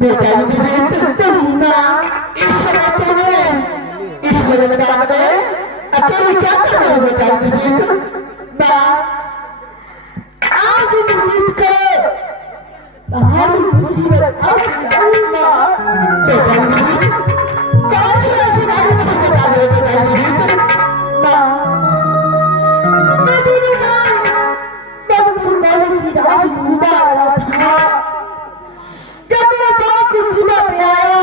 बेटा तेरी माँ इस समय तूने इस मैदान में अकेले क्या कर रहे हो बेटा माँ आज जीत के तुम्हारी मुसीबत बेटा कौन सी ऐसी भारी मुसीबत आ गई बेटा माँ मैं दोनों कॉलेज से राज मुद्दा आया था जब मैं बाप को सुना पे आया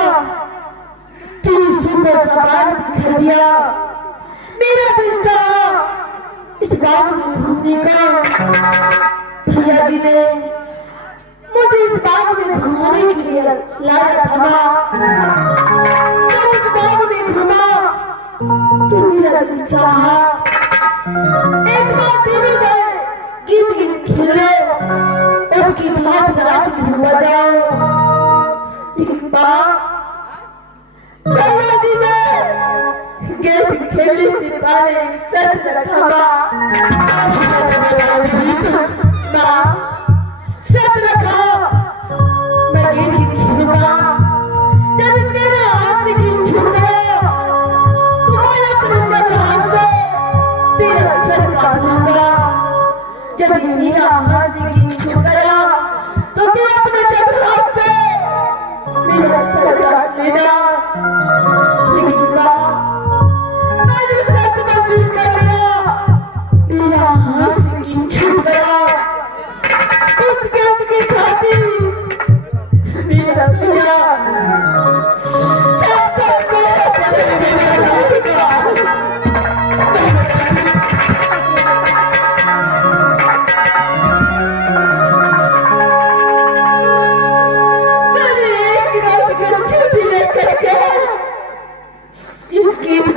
कि सुंदर सा बाग दिखा दिया मेरा दिल चाहा इस बाग में घूमने का भैया जी ने मुझे इस बाग में घुमाने के लिए लाया था जब इस बाग में घुमा तो मेरा दिल चाहा एक बार दोनों गए गीत गीत खेले उसकी बात रात में हुआ जाओ लेकिन भैया जी ने गेट खेलने से पहले सच रखा सच रखा मैं गेट खेलूंगा जब तेरा हाथ से गेट छूट गया तुम्हारे अपने जगह से तेरा सर काटूंगा जब मेरा हाथ से गेट छूट गया तो तू अपने जगह से मेरा सर काट लेना लेकिन मैंने सच मंजूर कर लिया मेरा हाथ से गेट छूट गया उस गेट की खातिर मेरा भैया सर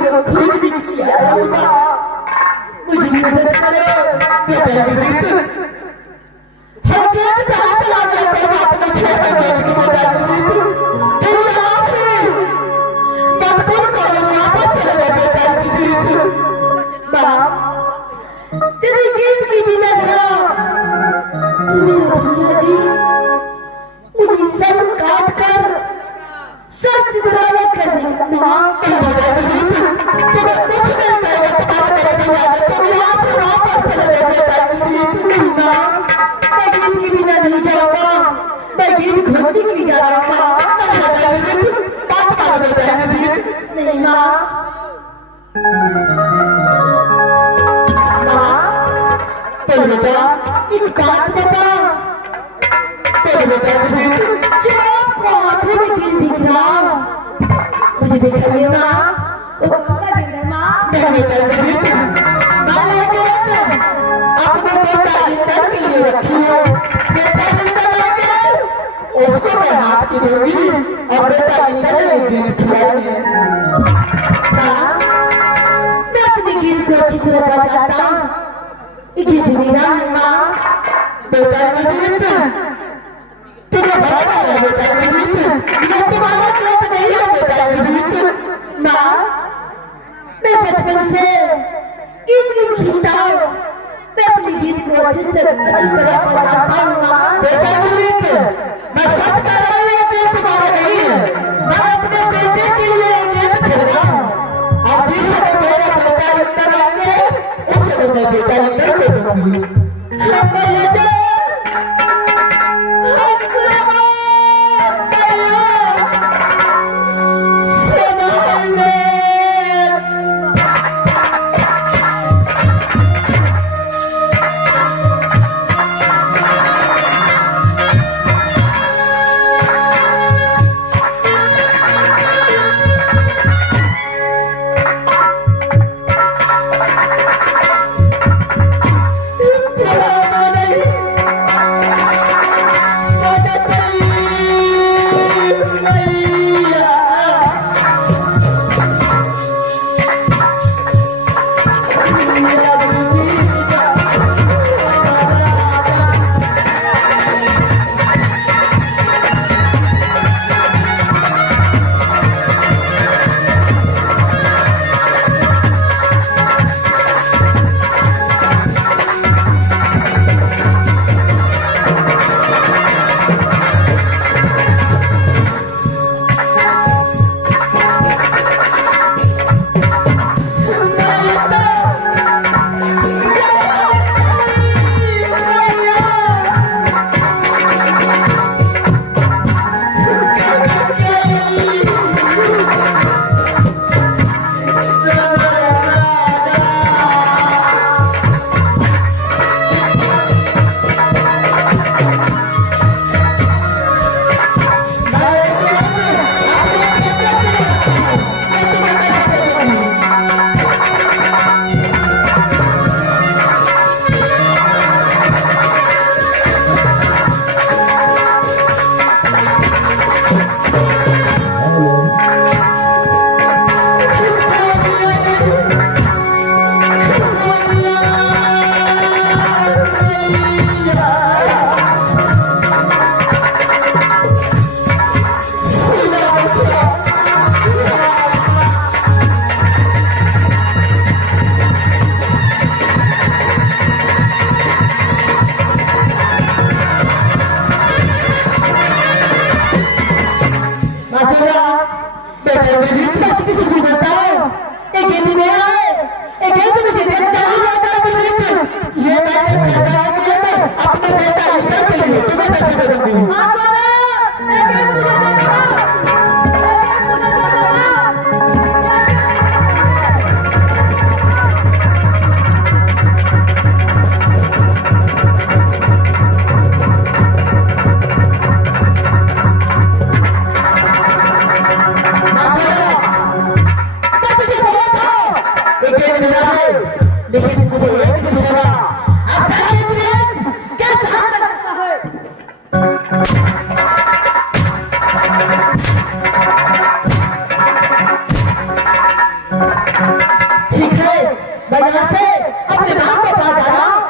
को खोजने के लिए आया हूँ मुझे मदद करो हर गेट कहाँ चला जाता है अपने छोटे गेट की मदद फिर यहाँ से डॉक्टर को वापस चले जाते तेरे गेट की भी नजर मेरे भैया जी मुझे सर काट कर सच बराबर करने कुछ नहीं करेगा तुम्हारे तुम यहाँ से वापस चले जाओ मैं गीत के बिना नहीं जाऊंगा मैं गीत खोजने के लिए जा रहा हूँ बात मारो नहीं माँ तो बेटा एक बात बता तो बेटा जो आपको हाथों में गेंद दिख रहा मुझे दिखाइए माँ अपने बेटा इंटर के लिए रखी हो बेटा इंटर आके उसको मैं हाथ की दूंगी और बेटा इंटर में गेंद खिलाएंगे मैं अपनी गेंद को अच्छी तरह बजाता हूँ गेंद मेरा है माँ बेटा तुम्हें भागा है बेटा ये तुम्हारा गेंद नहीं है बेटा माँ मैं बचपन से गीत खेलता हूँ मैं अपनी गीत को अच्छी तरह बजाता हूँ बेटा मैं सच कह रहा हूँ ये गेम तुम्हारा नहीं है मैं अपने बेटे के लिए गेम खेल रहा हूँ और जिस समय मेरा बेटा अंदर आएंगे उस समय मैं बेटा अंदर को दूंगी बेटा बेटा मेरी प्लस की सुनी बताओ एक गेली मेरा है एक गेली तो मुझे देखता ही जाता है बेटे ये मैंने कहता है कि अपने बेटा इंटर के लिए तुम्हें कैसे दे दूंगी आप बोले एक गेली मुझे दे देगा लेकिन मुझे एक दूसरा अब क्या साथ कर सकता है ठीक है मैं यहाँ से अपने बाप के पास जा रहा हूँ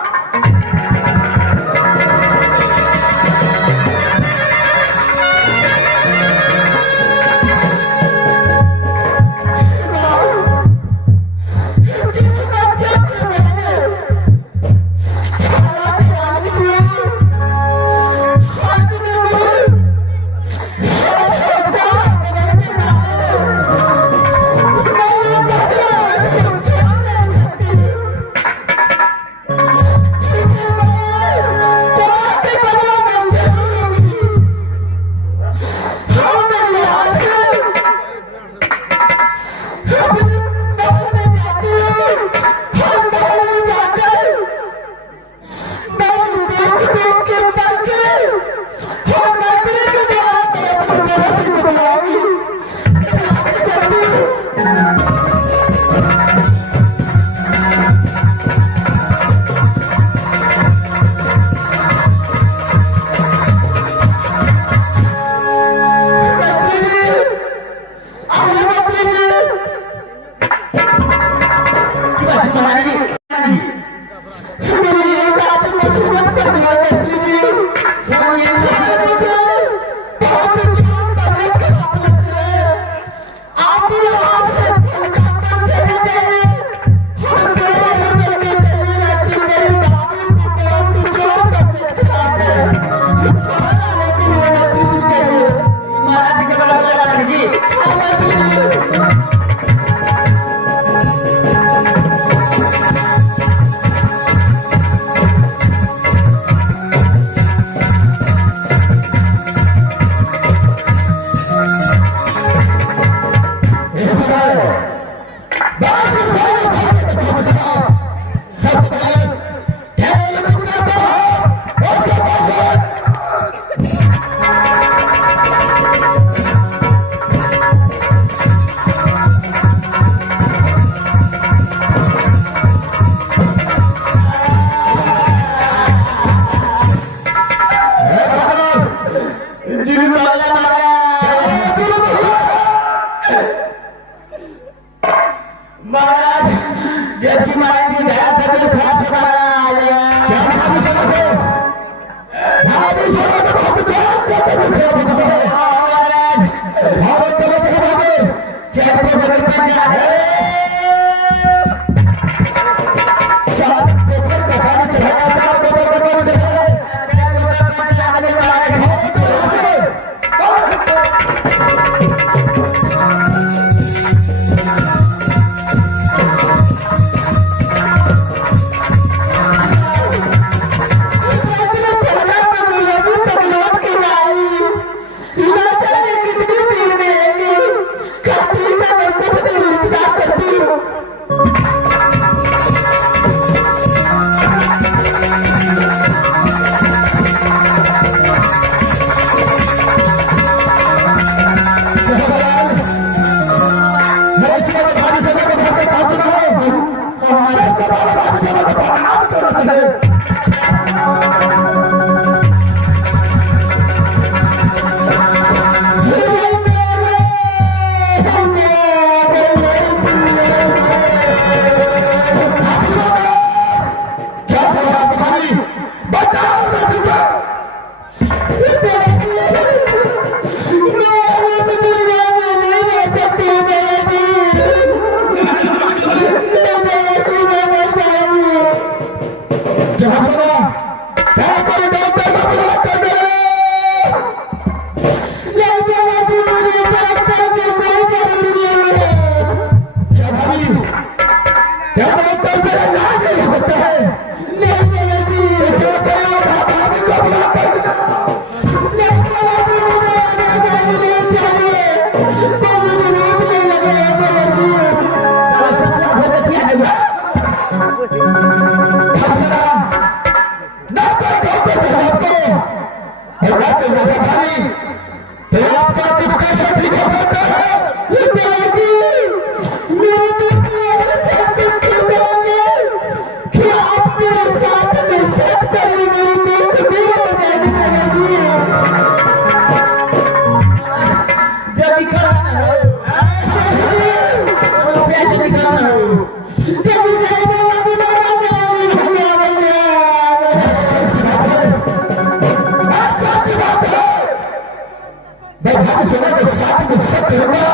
समय के साथ में सत्य होगा,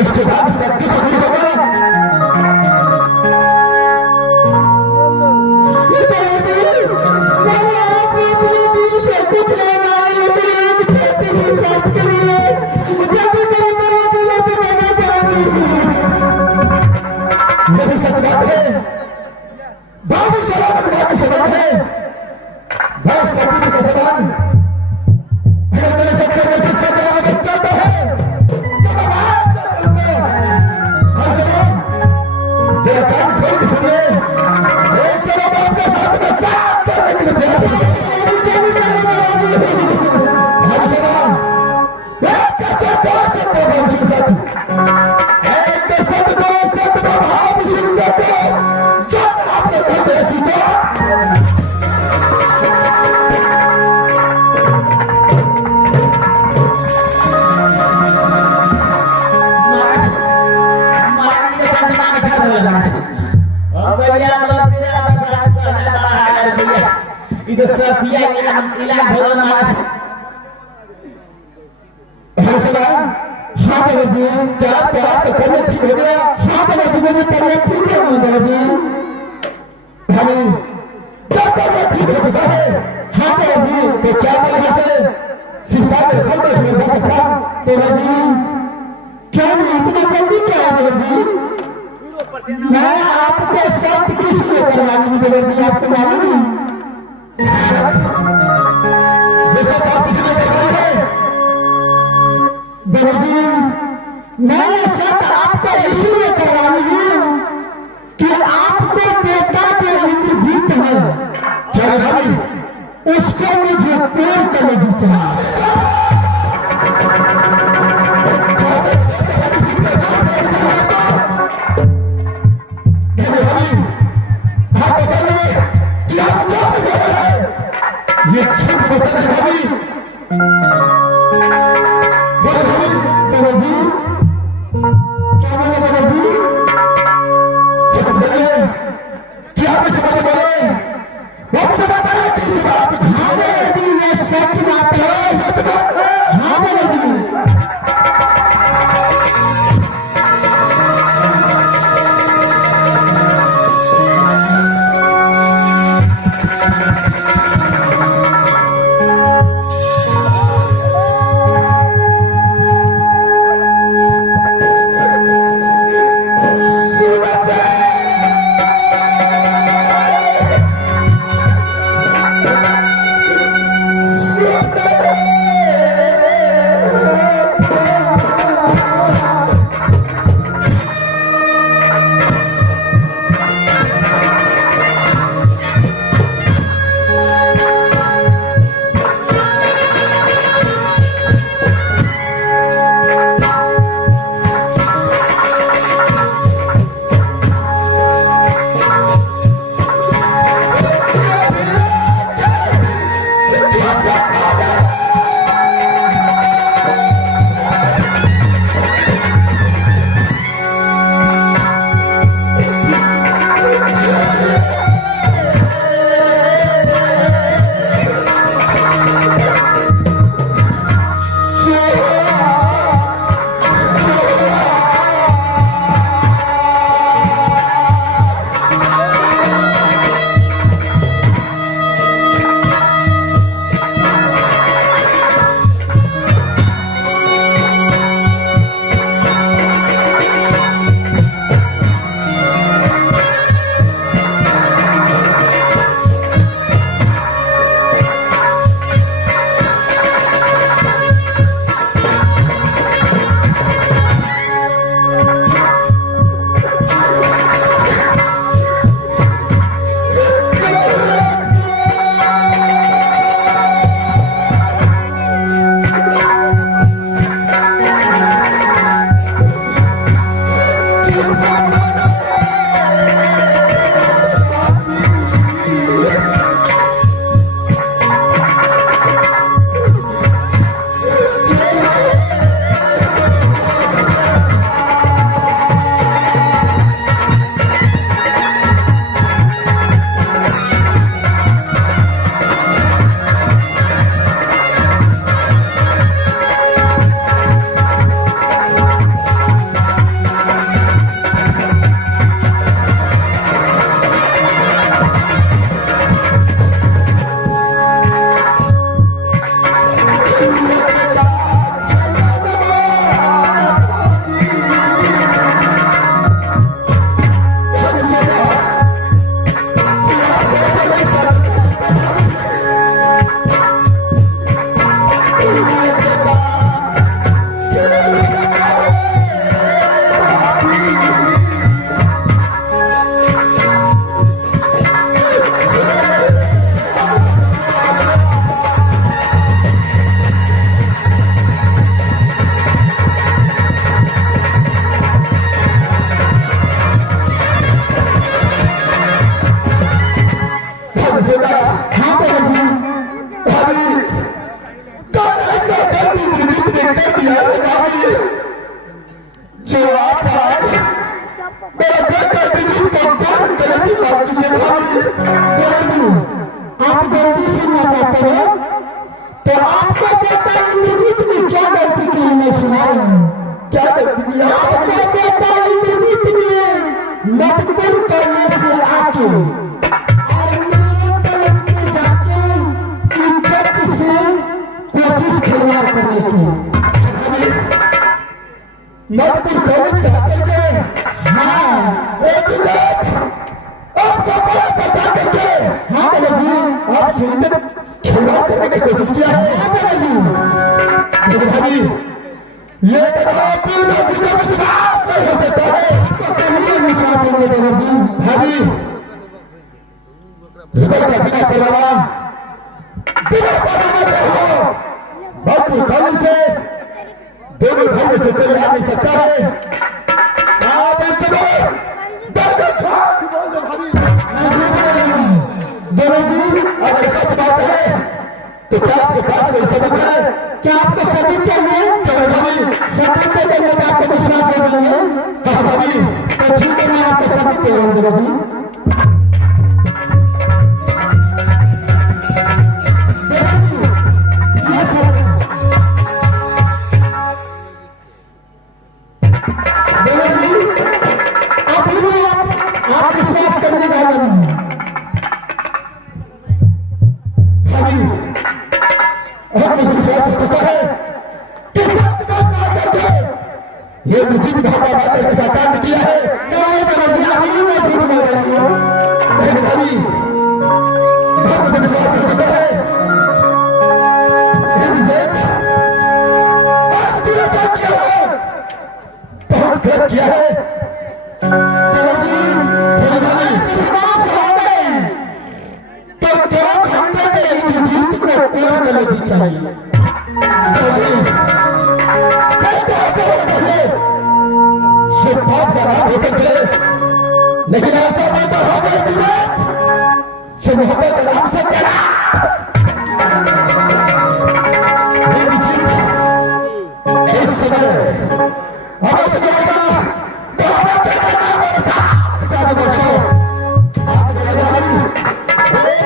इसके बाद इसका दुख नहीं होगा। मैंने आपको इतने दिन से कुछ नहीं मांगा, लेकिन एक छोटी सी शर्त के लिए जब मेरे मेरे दिलों को देना चाहूंगी। यही सच बात है, बाबू सलाम बाबू सलाम है, बस कपीर का सलाम अगर मेरे से करने से इसका जवाब बदल जाता है तो आवाज दो तुमको। और सुनो, जरा कान खोल के सुनिए, एक समय आपका साथ में साथ करने के लिए तैयार है। और सुनो, एक का साथ दो शब्द भाव सुन सकते, एक का साथ दो शब्द भाव सुन सकते, जो आपने कर दे सीखो। इधर सतिया इलाज भगवान महाराज हर्षदा हाँ बाबूजी, क्या क्या आपका तबियत ठीक हो गया? हाँ बाबूजी, मेरी तबीयत ठीक है बाबूजी। हमें क्या तबियत ठीक हो चुका है? हाँ बाबूजी। तो क्या मैं यहाँ से शिवसागर फल देखने जा सकता? तो बाबूजी क्या नहीं, इतना जल्दी क्या है बाबूजी? मैं आपको सत्य किस लिए करवानी हूँ बाबूजी, आपको मालूम है? जैसा बात किसी ने करवाई है बाबूजी, मैंने सत्य आपको इसलिए करवानी है कि आपको बेटा जो इंद्रजीत है, क्या भाई उसको मुझे कोई कलेजी चाहिए। आप बताइए कि आप क्या बोल रहे हैं? ये झूठ वचन है भाई। बोलो भाई, बाबूजी क्या बोले बाबूजी? सच बोलिए, क्या आप इस बात बोले? वो मुझे बताया किस बात की? हाँ बाबूजी, ये सच बात है। सच बात कर दिया है भाभी, जो आप आज मेरा बेटा विजित को कौन कलेजी बात चुके भाभी। देवजी, आप गलती सुनना चाहते हो तो आपका बेटा इंद्रजीत ने क्या गलती की है मैं सुना रहा हूँ। क्या गलती की आपका बेटा इंद्रजीत ने मधुपुर करने से आके और मेरे पलंग पे जाके इज्जत से कोशिश खिलवाड़ करने की। मधुपुर कॉलेज से आकर के हाँ एक इज्जत आपको बड़ा बचा करके हाँ देवजी, आपसे इज्जत खिलवाड़ करने की कोशिश किया है। हाँ देवजी, लेकिन भाभी ये कदापि किसी को विश्वास नहीं हो सकता है। आपको कभी नहीं विश्वास होंगे देवजी। भाभी हृदय का बिना परवाना बिना परवाना के हो मधुपुर कॉलेज से दोनों भाई में से कोई आ नहीं सकता है। आप इस समय दर्द छाट बोल दो भाभी। देवजी, अगर सच बात है तो क्या आपके पास कोई सबूत है? क्या आपको सबूत चाहिए? क्या भाभी? सबूत दे देंगे तो आपको विश्वास हो जाएंगे। हाँ भाभी, तो ठीक है, मैं आपको सबूत दे रहा हूँ देवजी। देवजी, ये सब देवजी, अभी भी आप विश्वास करने वाले नहीं। भाभी अब मुझे विश्वास हो चुका है कि सच बात ना करके ये मुझे भी भापा बात करके साकार किया है। नहीं देवजी, अभी मैं झूठ बोल रही हूँ। लेकिन भाभी अब मुझे विश्वास हो चुका है ये विजेट आज तूने क्या किया है, बहुत गलत किया है। देवजी, भाभी विश्वास हो गए तो 2 घंटे में इंद्रजीत को कौन कलेजी चाहिए? सिर्फ बात का बात हो सकते लेकिन ऐसा नहीं तो हो गए विजेट से मोहब्बत का नाम से तेरा इस समय हमें से जाएगा मोहब्बत का नाम है साहब क्या बोलो आप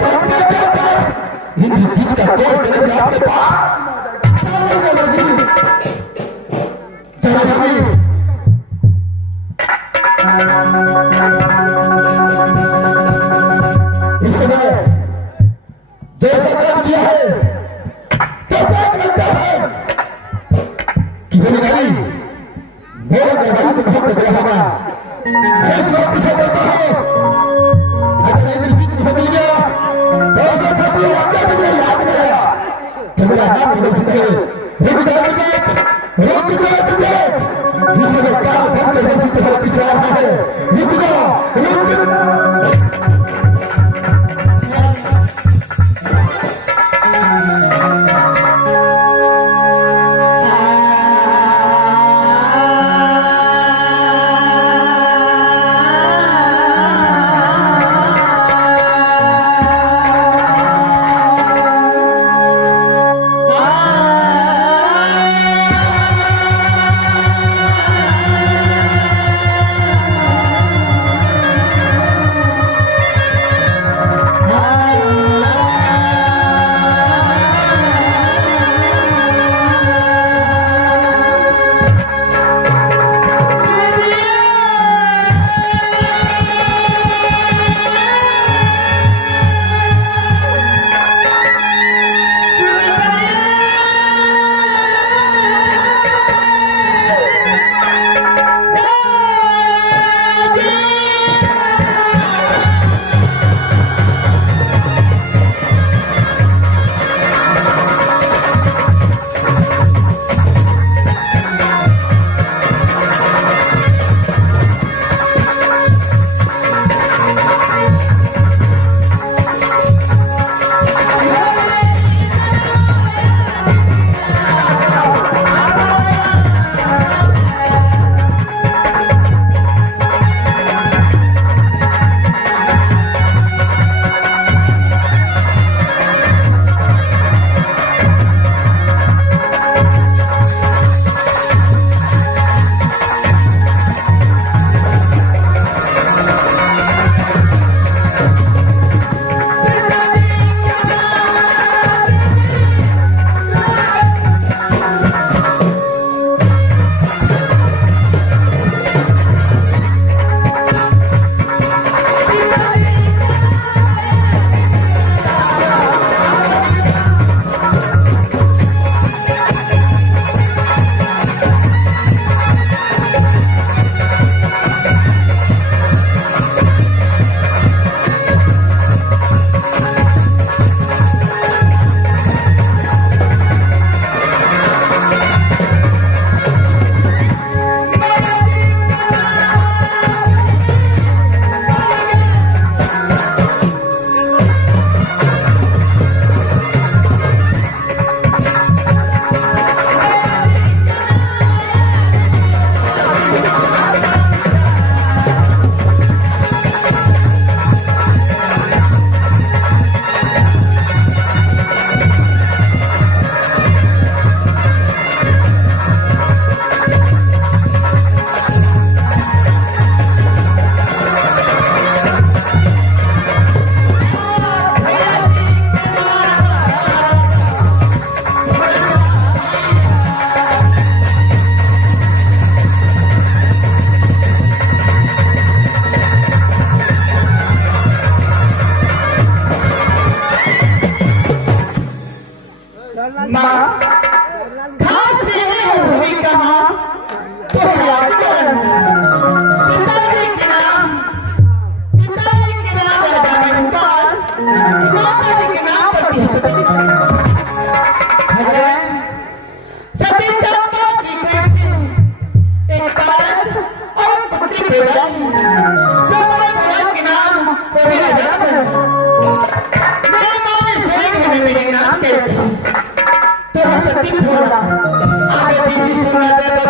घंटे के अंदर इंद्रजीत का तोड़ करेंगे आपके पास चलो भाभी इस समय जैसा काम किया है तो लगता है कि मेरी गाड़ी मेरे गहराई को बहुत लग रहा होगा। इस वक्त पीछे बढ़ता है अगर इंद्रजीत मुझे मिल गया तो ऐसा छाती है आपका भी मेरी याद रहेगा तो मेरा नाम नहीं सीधे रुक जाओ विजेट इस समय काल बन के इंद्रजीत तुम्हारे पीछे आ रहा है। रुक जाओ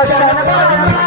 वचन पालना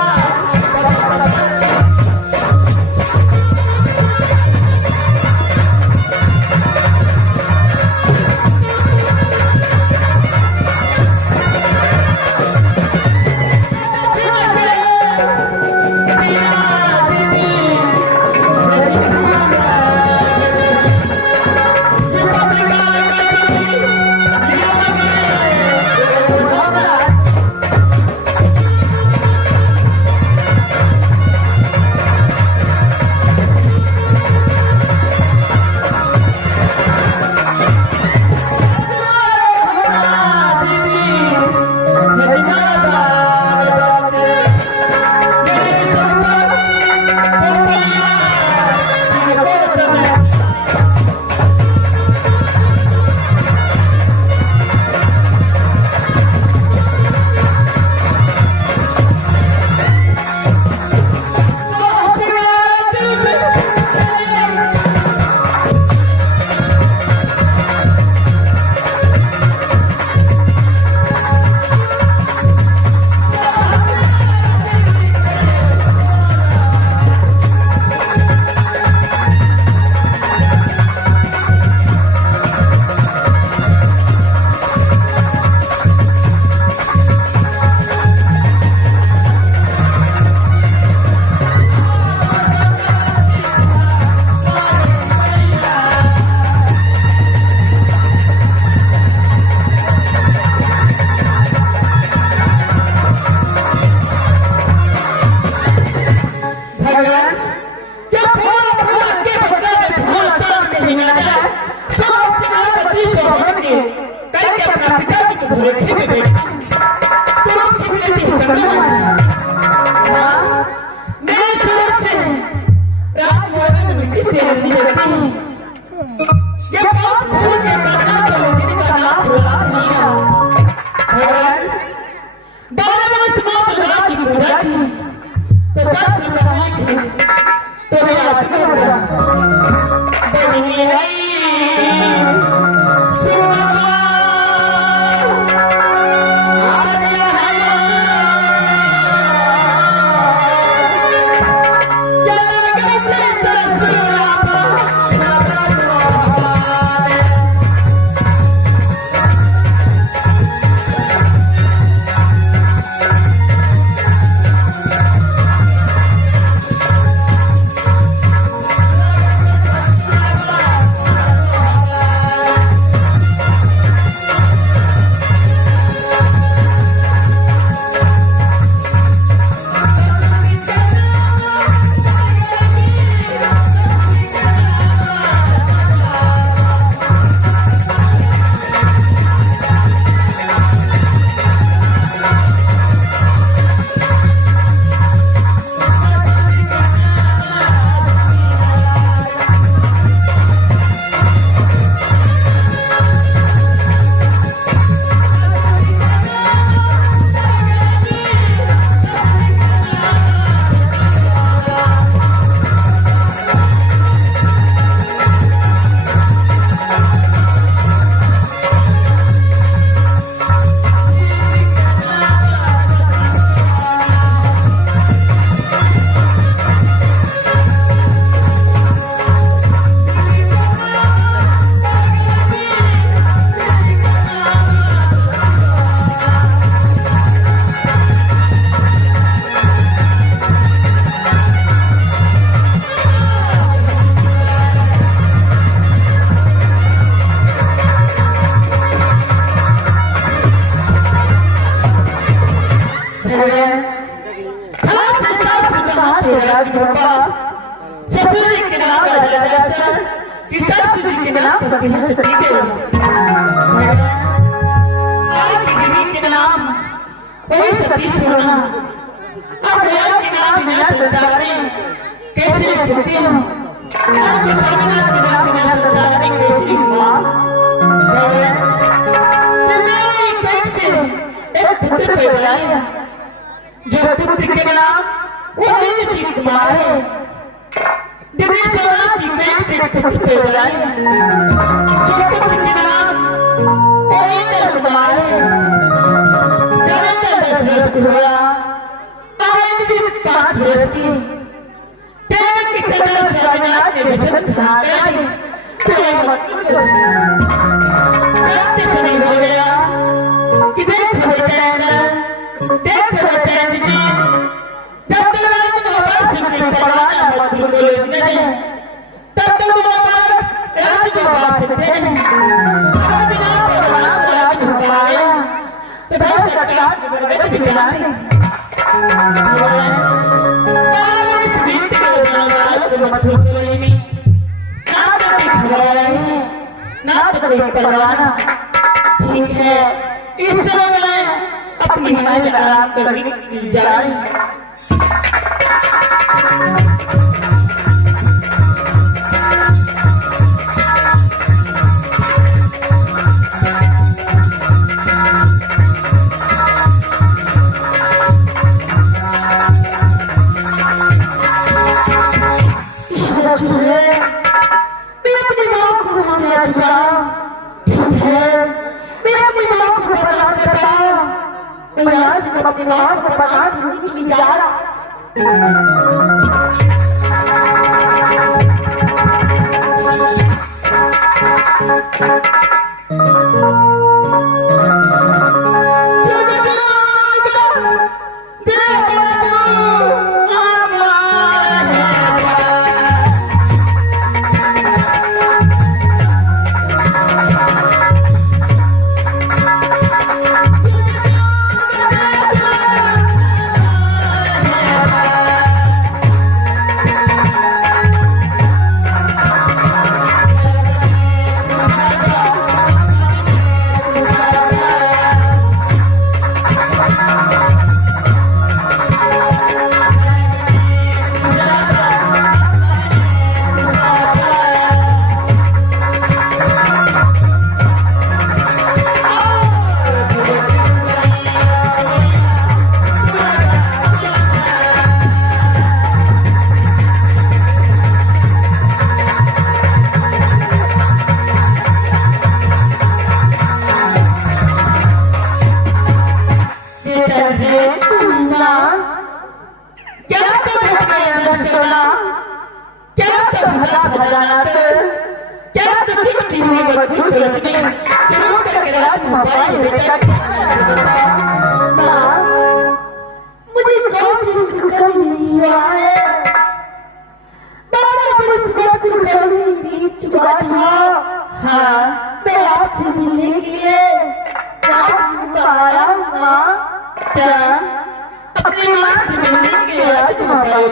जो पुत्र के नाम वो इंद्र कुमार है। दिव्य सदा की पेट से पुत्र पैदा है। जो पुत्र के नाम वो इंद्र कुमार है। जगत दशरथ शादी हुआ आज भी 5 वर्ष की तेरे की चंद्र जागनाथ ने विजन करा दी कोई मत रात समय हो गया कि देखो बेटा जी जब तक रात नवाब सिंह की परवाना मत को नहीं तब तक वो राज नवाब सिंह ने राज हो गया तो भाई सरकार के बड़े बिगड़ा दी ठीक है इस समय में अपनी मेहनत आराम करनी जाए अपने माँ को बना निकली जा रहा मुझे कौन सी फिक्र नहीं हुआ है 12 बरस बाद बीत चुका था हाँ मैं आपसे मिलने के लिए आया माँ क्या अपनी माँ से मिलने के लिए आए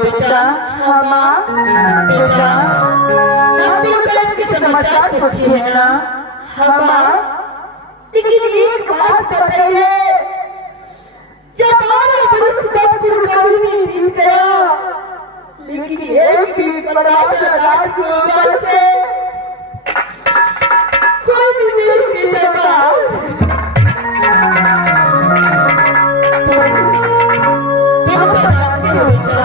बेटा हाँ माँ बेटा आपके कल के समाचार तो अच्छे हैं ना हाँ माँ लेकिन एक बात बताइए जब 12 बरस बाद पुरकाई में बीत गया लेकिन एक भी रात को से कोई भी नहीं मिलेगा तुम तो जानते हो बेटा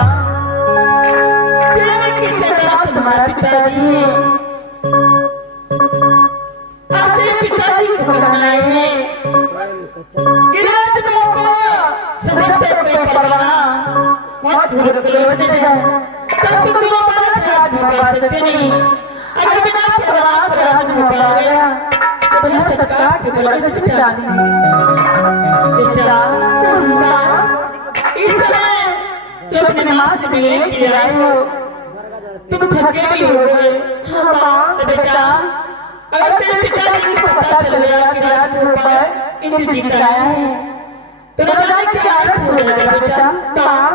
तेरे की जगह तुम्हारा पिताजी है अपने पिताजी को बनाए हैं गिराज बाबा समझते पे परवाना बहुत दूर किलोमीटर है तब तुम दोनों बार खराब हो पा सकते नहीं अगर बिना परवाना खराब हो पा गया तो यह सरकार के बड़े से पिटा देंगे बेटा इस समय तुम अपने माँ से मिलने के लिए आए हो तुम थके भी हो गए हाँ माँ बेटा अगर तेरे पिताजी को पता चल गया कि रात हो पर इंद्र जीत आया है तो न जाने क्या हालत हो जाएगा बेटा माँ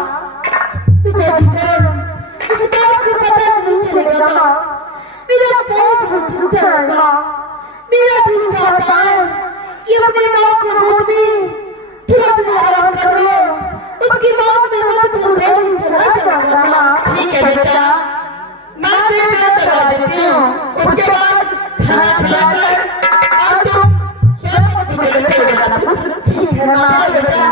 पिताजी को इस बात को पता नहीं चलेगा माँ मेरा बहुत दुख है माँ मेरा दिल चाहता है कि अपनी माँ को रोड में तुरंत आराम कर लो उसकी मौत में मत भूलो चला जाऊंगा माँ ठीक है बेटा मैं तेरे करा देती हूँ उसके बाद खाना खिलाकर अब तुम स्वागत करेंगे ठीक है माँ बेटा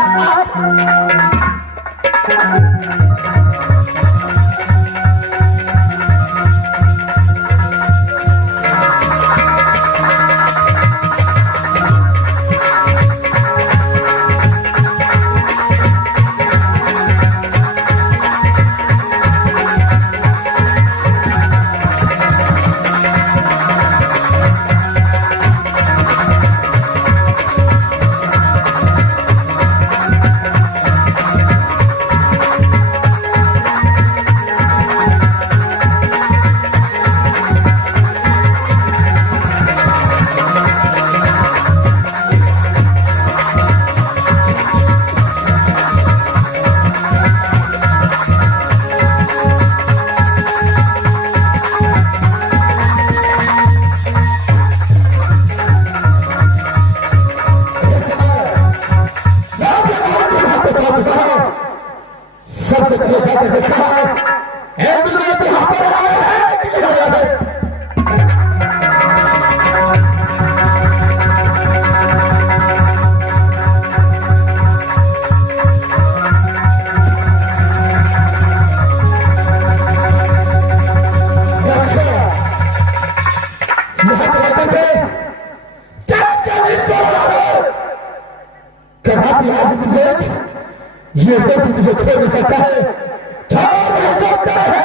सबसे पहले जाकर देखता है एक दूसरे के हाथ पर आया है कि नहीं आया है। ये व्यक्ति तुझे छोड़ नहीं सकता है, छोड़ नहीं सकता है।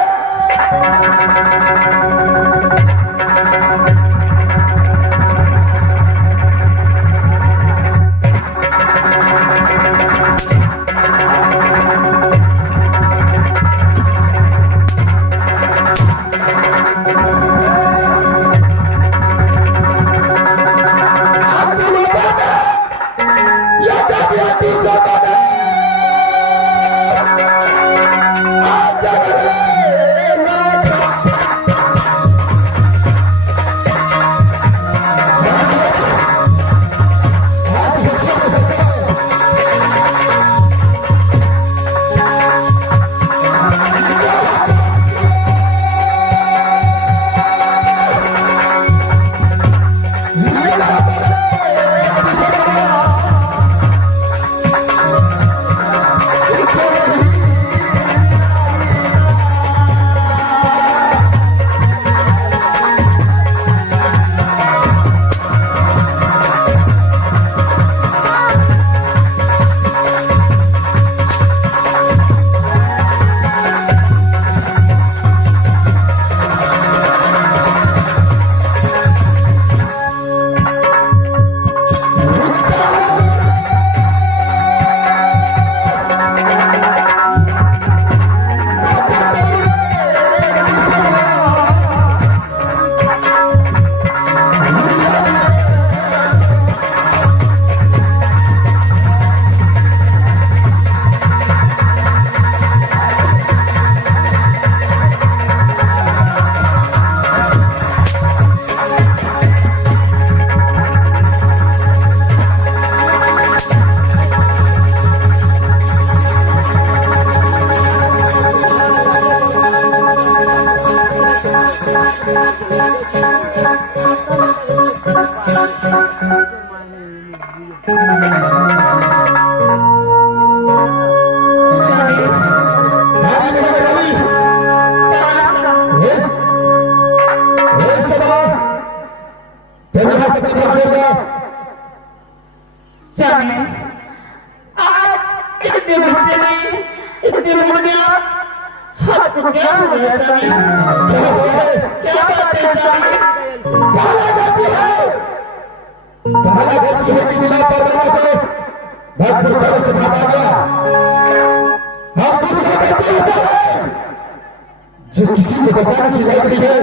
जो किसी को बचाने की लायक नहीं है,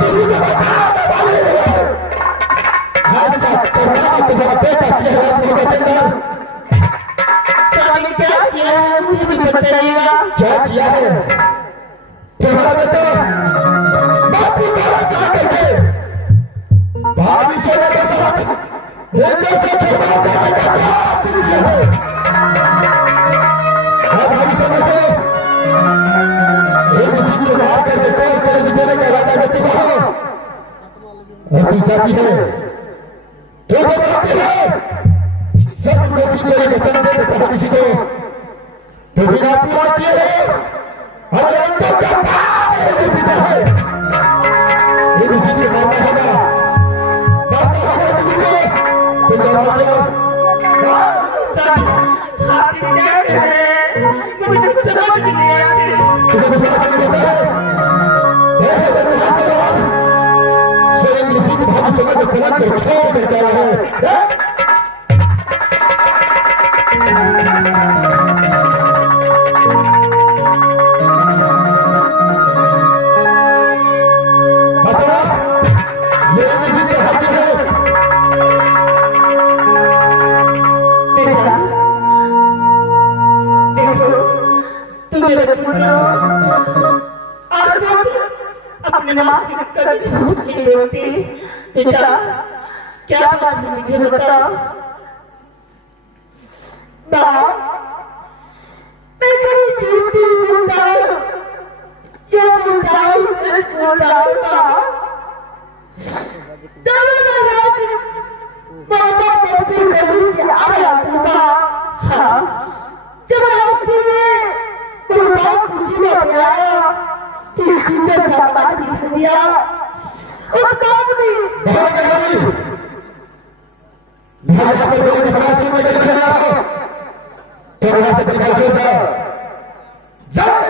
किसी को बचाने वाले नहीं है। ऐसा करना तुम्हारा बेटा किया है राजमहल के अंदर। क्या किया है मुझे भी बताइएगा। क्या किया है तुम्हारा बेटा? माफी मांगना चाह करके भाभी सोने के साथ एक जैसे खिलवाड़ करने का कोशिश किया है। भाभी सोने को को मार करके कोई कर्ज देने का इरादा करती हो और तू चाहती है तो बताती है सब किसी को एक वचन दे देता है किसी को तो बिना पूरा किए हमारे अंदर का पानी पीता है। ये किसी को मानना होगा, मानना होगा किसी को तो क्या मान लो। मुझे समझ नहीं आती। तुझे विश्वास नहीं होता है? भाभी समझ में पलट कर छोड़ कर क्या है। बता मेरे मुझे तो हाजिर है। देखो तुम मेरे पुत्र अपने माँ से कभी झूठ नहीं बोलती। बेटा क्या बात है मुझे बताओ। माँ दामाद लिख दिया उस काम ने बहुत गई यहाँ पर कोई खलासी में देख रहा हो तो वहां से निकल के जाओ जाओ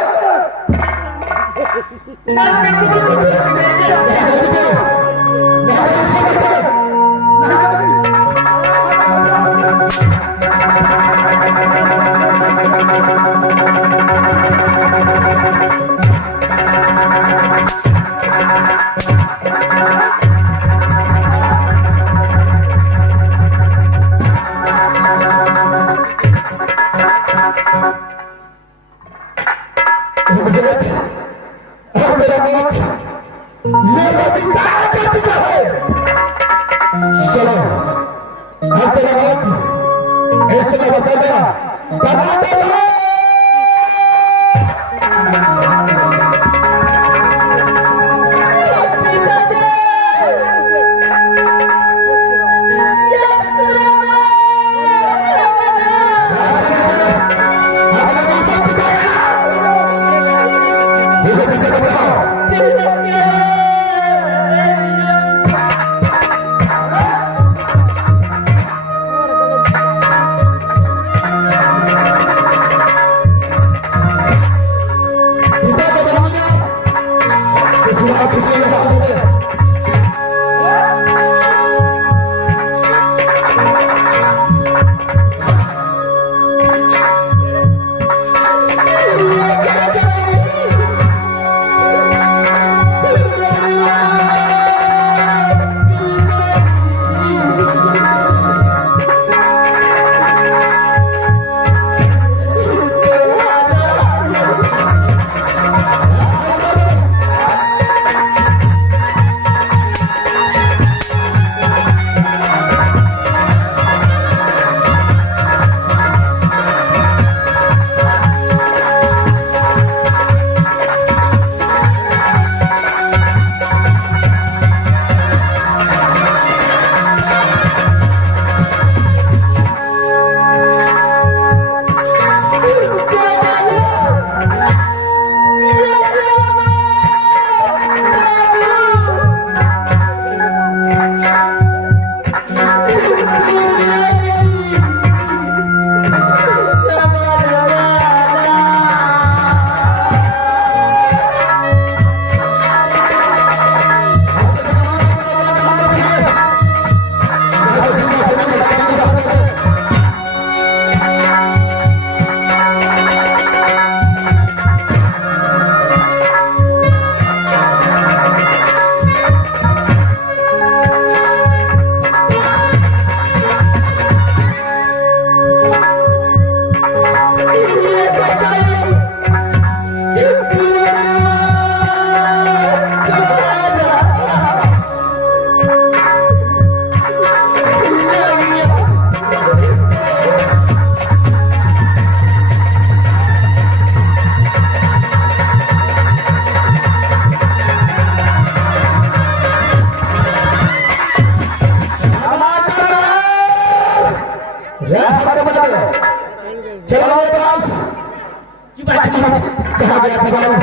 कहा गया था बाबू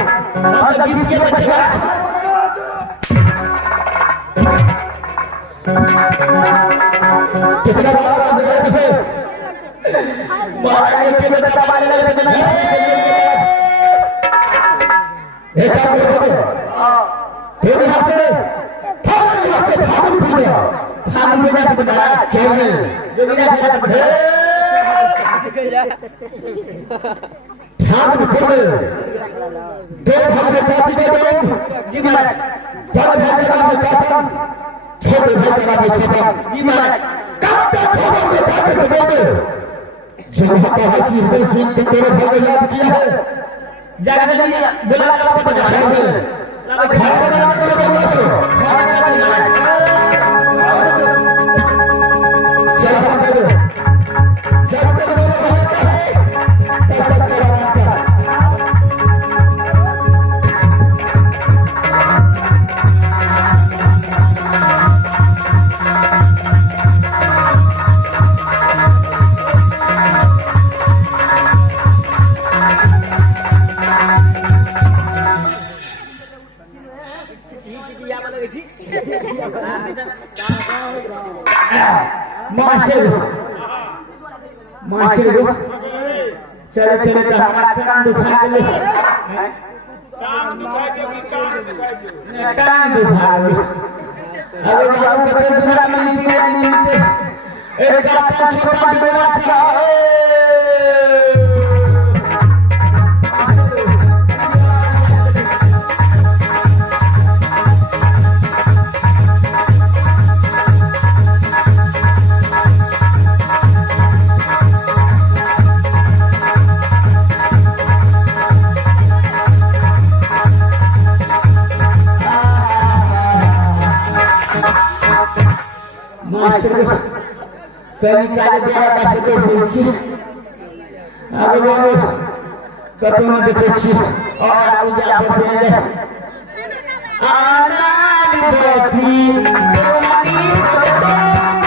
गिफ्ट के बच्चे कितना बार आ गया तुझे महाराज के बेटा पाले लगे एक काम करो तेरे यहां से भागम पूजा भागम पूजा तो बड़ा खेल है जो बिना पूजा तो भागम पूजा दो भाग जाति के लोग जी महाराज बड़ा भाग का नाम कातम छोटे भाई का नाम छोटा जी महाराज काटा छोटा को जाकर के बोलते जो वहां पर हंसी हृदय सिंह के तेरे भाग याद किया है जाकर के बुला कर पता है भागना के लोग बसो सलाम करो सब को बोलता है तब तक चला का चले चले तो हमारा कान दुखा गेले कान दुखा गेले अबे बाबू कते दूरा मिलते एक काता छोटा डोरा चाहे मास्टर कभी काले द्वारा काहे तो होई आगे बाबू कतो न देखे छी और आगे जा पड़ते हैं आनंद बती तुम्हारी तो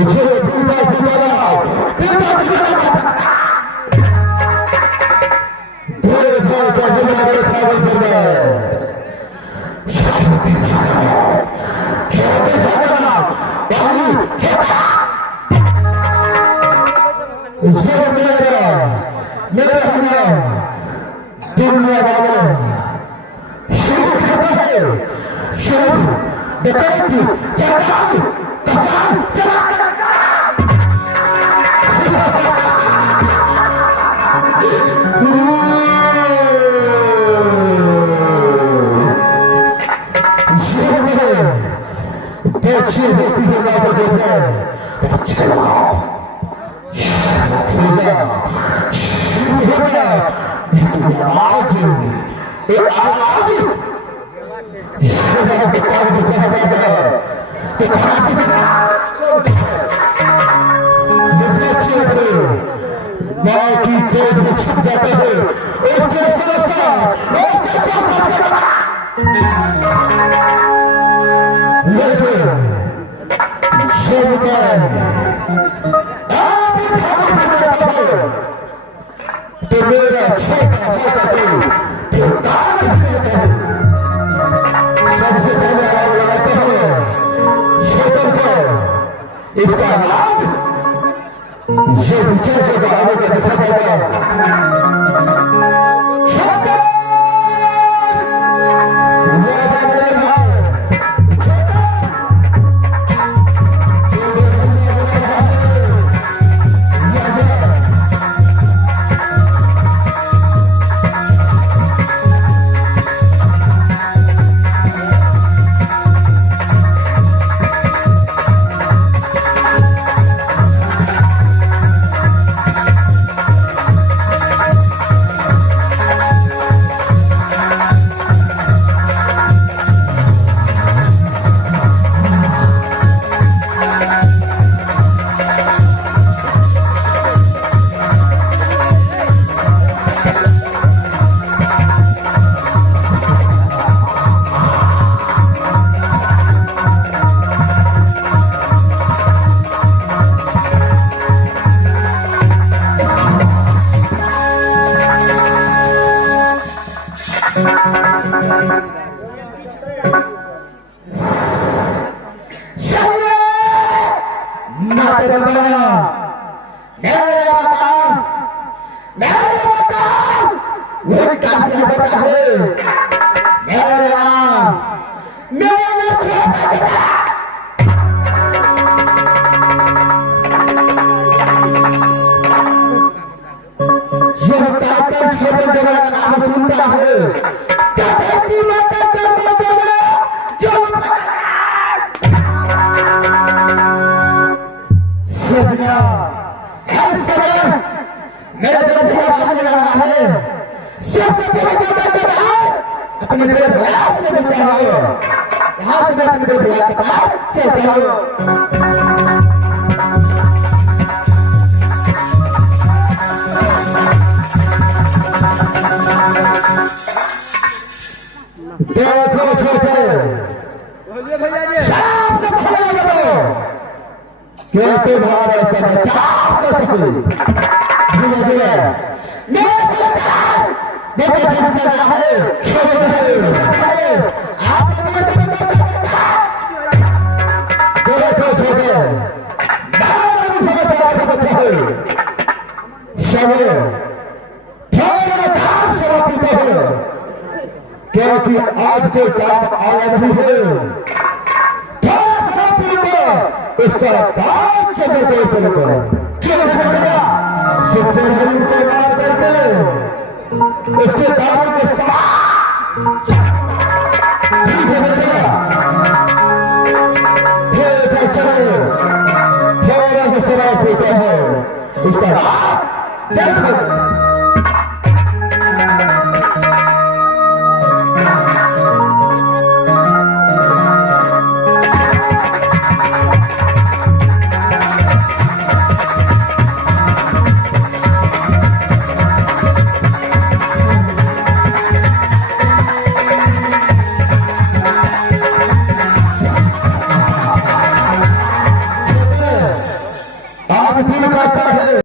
ये टूटा ठिकाना दो भाई का दिमाग पागल कर रहा है क्या देखा ये मेरा दुनिया वालों शुरू करता है शुरू डकैती चढ़ाई कसान चला अच्छी होती है बात देखो तो अच्छा लगा आवाज माँ की गोद में छुप जाता है उसके साथ लेकिन तो मेरा छोटा छोटा सबसे पहले आवाज लगाते हैं शेतन को इसका आवाज ये विचार के आगे का दिखा जाएगा अपने मेरे प्रयास से मिलता है यहाँ से मैं अपने मेरे प्रयास के पास चलता हूँ देखो छोटे शराब से भले लगे दो क्यों तुम्हारे से बचाव कर सके धीरे धीरे देखो चलता है आप अपने से देखो छोटे नाम समाचार का बच्चा है समय थोड़ा काम शराब पीता है क्योंकि आज के काम आया नहीं है थोड़ा शराब पीकर इसका काम चलते चलेगा क्यों चलेगा सुखदेव हरिन को मार करके उसके दारों के समान ठीक है बेटा ठीक है चलो थोड़ा सा शराब पीता है उसका बाप देखो आज दिल करता है